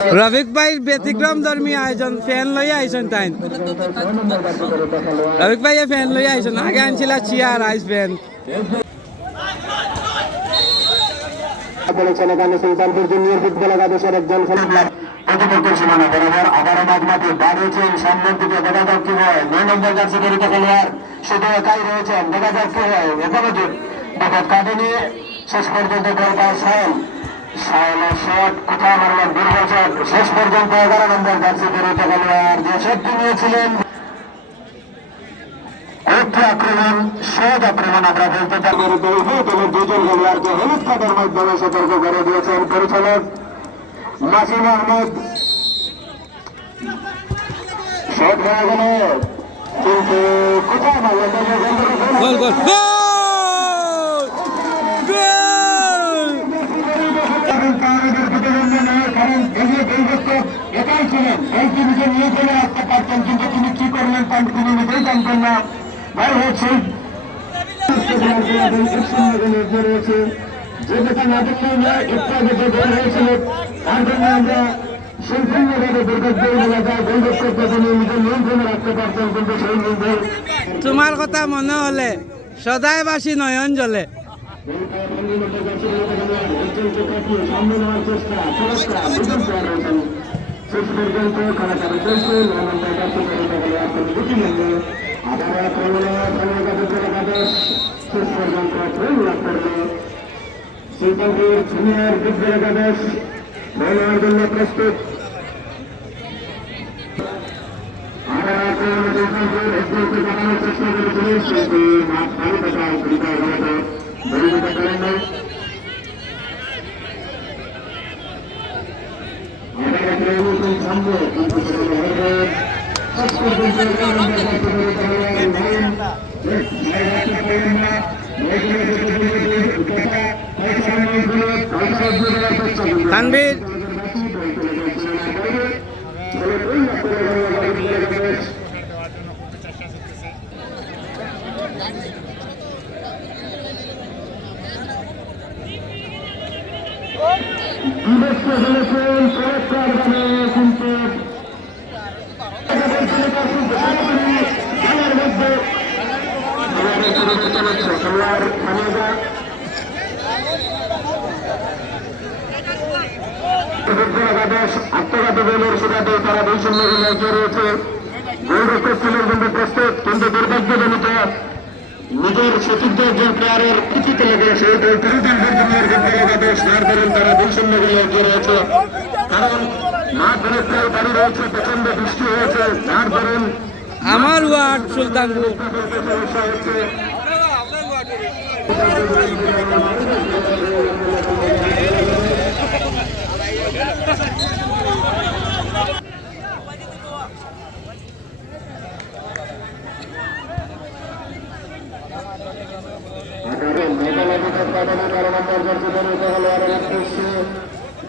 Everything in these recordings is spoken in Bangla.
রফিক ভাই ব্যতিক্রম ধর্মী আয়োজন ফ্যান লইয়া আইসন তাই রফিক ভাই ফ্যান লইয়া আইসন আগে আনছিল চেয়ার আইস ফ্যান বলেছেন এখানে সুলতানপুর জুনিয়র ফুটবল একাদশের একজন খেলোয়াড় প্রতিপক্ষ সীমানা বরাবর আবারও মাঝমাঠে বাড়িয়েছেন সামনের দিকে দেখা যাক কি হয় 9 নম্বর জার্সি পরিহিত খেলোয়াড় শুধু একাই রয়েছেন দেখা যাক কি হয় এখনো বিপদ কাটেনি শেষ পর্যন্ত দরকার শায়নের শট কোথায় মারলেন দুর্বল শট শেষ পর্যন্ত 11 নম্বর জার্সি পরিহিত খেলোয়াড় যে শটটি নিয়েছিলেন আক্রমণ সহজ আক্রমণ আমরা বলতে পারি দুজন খেলোয়াড়কে হলুদ কার্ডের মাধ্যমে সতর্ক করে দিয়েছেন পরিচালক নাসিম আহমেদ শট হয়ে গেল কিন্তু কোথায় এটাই ছিলেন এই টিমকে নিয়ে চলে আসতে পারতেন কিন্তু তিনি কি করলেন তিনি নিজেই জানতেন না ভাই হচ্ছে রয়েছে যে কথা না দেখলেও না একটু আগে যে গোল হয়েছিল তার জন্য আমরা সম্পূর্ণভাবে দুর্ভাগ্য বলা যায় গোলরক্ষক তিনি নিজের নিয়ন্ত্রণে রাখতে পারতেন কিন্তু সেই নির্ভর তোমার কথা মনে হলে সদাইবাসী নয়ন জ্বলে সামনে নেওয়ার চেষ্টা শেষ পর্যন্ত খেলাটা চলছে আবার শেষ পর্যন্ত ট্রেন লাভ করবে সুলতানপুর জুনিয়র ফুটবল একাদশ নেওয়ার জন্য প্রস্তুত জানানোর চেষ্টা করেছিলেন কিন্তু মাঠ খালি থাকা সুবিধা হয়েছে পরিণত করেন নাই সামনে কিন্তু তানভীর কিন্তু আত্মঘাতী গোলের সুবাদে তারা 2-0 গোলে এগিয়ে রয়েছে গোলরক্ষক ছিলেন কিন্তু প্রস্তুত কিন্তু দুর্ভাগ্যজনিত নিজের সতীর্থ একজন প্লেয়ারের পিছিতে লেগে সেই জুনিয়র ফুটবল একাদশ যার দরুন তারা 2-0 গোলে এগিয়ে রয়েছে কারণ মাঠ ধরে প্রায় বাড়ি রয়েছে প্রচন্ড বৃষ্টি হয়েছে যার দরুন আমার ওয়ার্ড সুলতানপুর সমস্যা হচ্ছে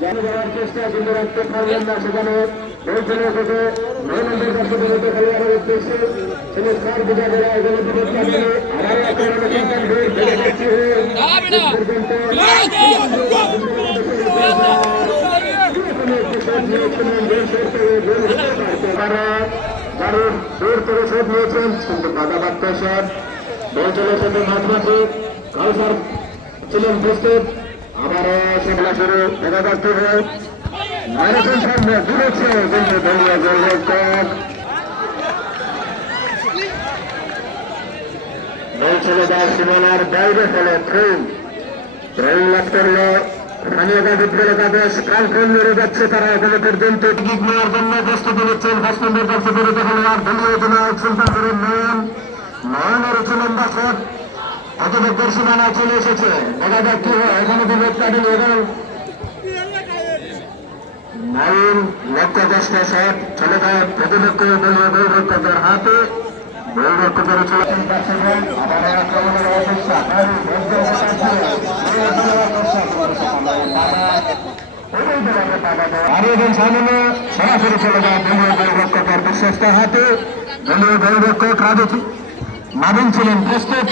যাওয়ার চেষ্টা কিন্তু রাখতে পারলেন না সেখানে থেকে 9 নম্বর খেলোয়াড়ের উদ্দেশ্যে তিনি স্টার বুঝা দেওয়া এগুলো বিপদ কাটবে আবারও আক্রমণে দূর থেকে শোধ নিয়েছেন কিন্তু বাধা বাধ্য শট বল চলে এসেছে মাঝমাঠে কাউসার ছিলেন প্রস্তুত আবারও সেগুলা শুরু দেখা যাচ্ছে মানুষের সামনে দূরেছে কিন্তু দলীয় গোলরক্ষক বল চলে যায় সীমানার বাইরে ফলে ট্রেন লাভ করলো স্থানীয় ফুটবল একাদশ কালক্ষণ লড়ে যাচ্ছে তারা এখনো পর্যন্ত টিকিট নেওয়ার জন্য প্রস্তুতি নিচ্ছেন 5 নম্বর জার্সি পরিহিত খেলোয়াড় দলীয় অধিনায়ক সুলতানপুরের নয়নের উঁচু লম্বা শট প্রতিপক্ষের সীমানায় চলে এসেছে দেখা যাক কি হয় এখনো বিপদ কাটেনি এবং নয়ন লক্ষ্য চেষ্টা শট চলে যায় প্রতিপক্ষ দলীয় গোলরক্ষকের হাতে গোলরক্ষকের চলেছেন আবার আক্রমণের অপেক্ষা সামনে সরাসরি চলে যায় দলীয় গোলরক্ষকের বিশ্বস্ত হাতে দলীয় গোলরক্ষক রাজু মামুন ছিলেন প্রস্তুত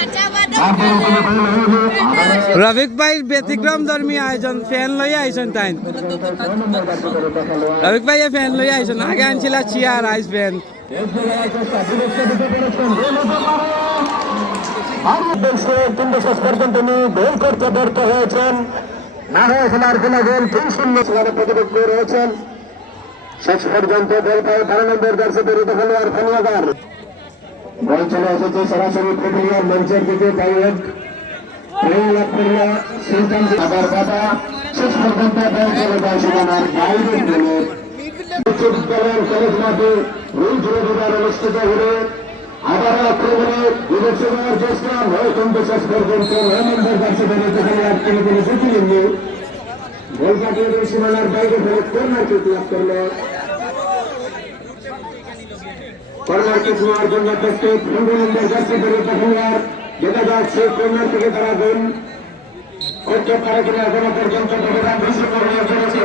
রফিক ভাই ব্যতিক্রম ধর্মী আয়োজন ফ্যান লইয়া আইসেন তাই রফিক ভাই ফ্যান লইয়া আইসেন আগে আনছিল চেয়ার আইস ফ্যান শেষ পর্যন্ত গোল করতে ব্যর্থ হয়েছেন না হয়ে খেলার খেলা গোল 3-0 সেখানে প্রতিপক্ষ রয়েছেন শেষ পর্যন্ত বল পায় 12 নম্বর জার্সি পরিহিত খেলোয়াড় ফানিয়াগার বল চলে এসেছে সরাসরি প্রক্রিয়া মঞ্চের দিকে বাইরেক সুলতান আবার বাবা শেষ পর্যন্ত বল চলে যায় সীমানার বাইরের বলে বিশ্ববিদ্যালয়ের কলেজ মাঠে রুল জুড়ে দেবার অনুষ্ঠিত হলে আবার আক্রমণে বিবেচনার চেষ্টা নয় কিন্তু শেষ পর্যন্ত 9 নম্বর জার্সি পরিহিত খেলোয়াড় তিনি জিতিলেননি গোল কাটিয়ে সীমানার বাইরে ফেলে কর্নার কিক লাভ করল কর্নার কিক নেওয়ার জন্য প্রস্তুত 15 নম্বর জার্সি পরিহিত খেলোয়াড় দেখা যাচ্ছে কর্নার থেকে তারা গোল করতে পারে কিনা এখনো পর্যন্ত ব্যবধান বেশি করে চলেছে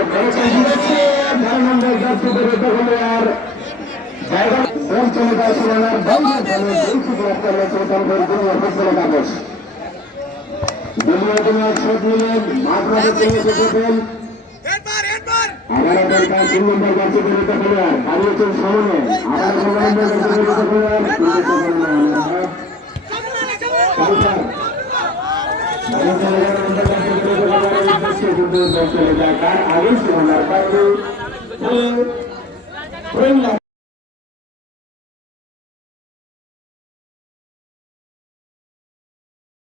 12 নম্বর জার্সি পরিহিত খেলোয়াড় গোল চলে যায় সীমানার বাইরে ফেলে গোল কিক লাভ করল চৌতাম্বর দুনিয়া ফুটবল কাগজ দুনিয়া দুনিয়ার শট নিলে মাঠ মাঠে চলে এসেছে গোল আবার দরকার 3 নম্বর জার্সি পরিহিত খেলোয়াড় হারিয়েছেন সামনে আবার 15 নম্বর জার্সি পরিহিত খেলোয়াড়